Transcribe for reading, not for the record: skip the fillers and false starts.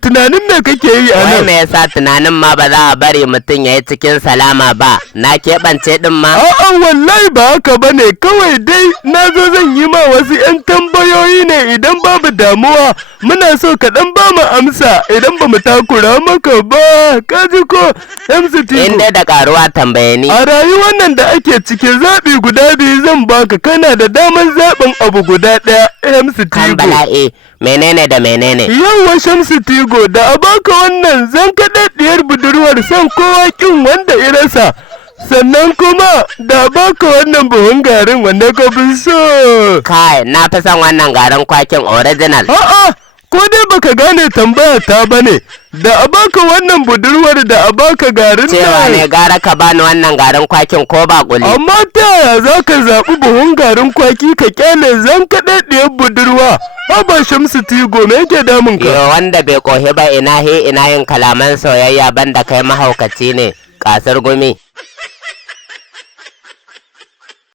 tunanin me kake yi a nan? Wai me yasa tunanin ma ba za a bari mutum ya yi cikin salama ba? Na keɓance ɗin ma? A'a wallahi ba haka ba ne, kawai dai na zo zan yi ma wasu 'yan tambayoyi ne idan babu damuwa. Muna so ka ɗan ba mu amsa idan ba mu takura maka ba, ka ji ko MC Tigo? In dai da ƙaruwa tambaye ni. A rayuwar nan da ake cikin zaɓi guda biyu zan baka, kana da damar zaɓin abu guda ɗaya MC Kan Tigo. bala'i, menene da menene? Yawwa Shamsu Tigo, da a baka wannan zan kaɗaɗɗiyar budurwar son kowa kin wanda irasa. Sannan kuma da baka wannan buhun garin wanda ka fi so. Kai, na fi son wannan garin kwakin original. A'a, ko dai baka gane tambaya ta bane. Da a baka wannan budurwar da a baka garin Cewa ne nan. gara ka bani wannan garin kwakin ko ba kuli. Amma ta yaya za ka zaɓi buhun garin kwaki ka kyale zan kaɗaɗɗiyar budurwa? Haba Shamsu Tigo, me yake damun ka? Yo wanda bai kohi ba ina yin kalaman soyayya banda kai mahaukaci ne, kasar gumi.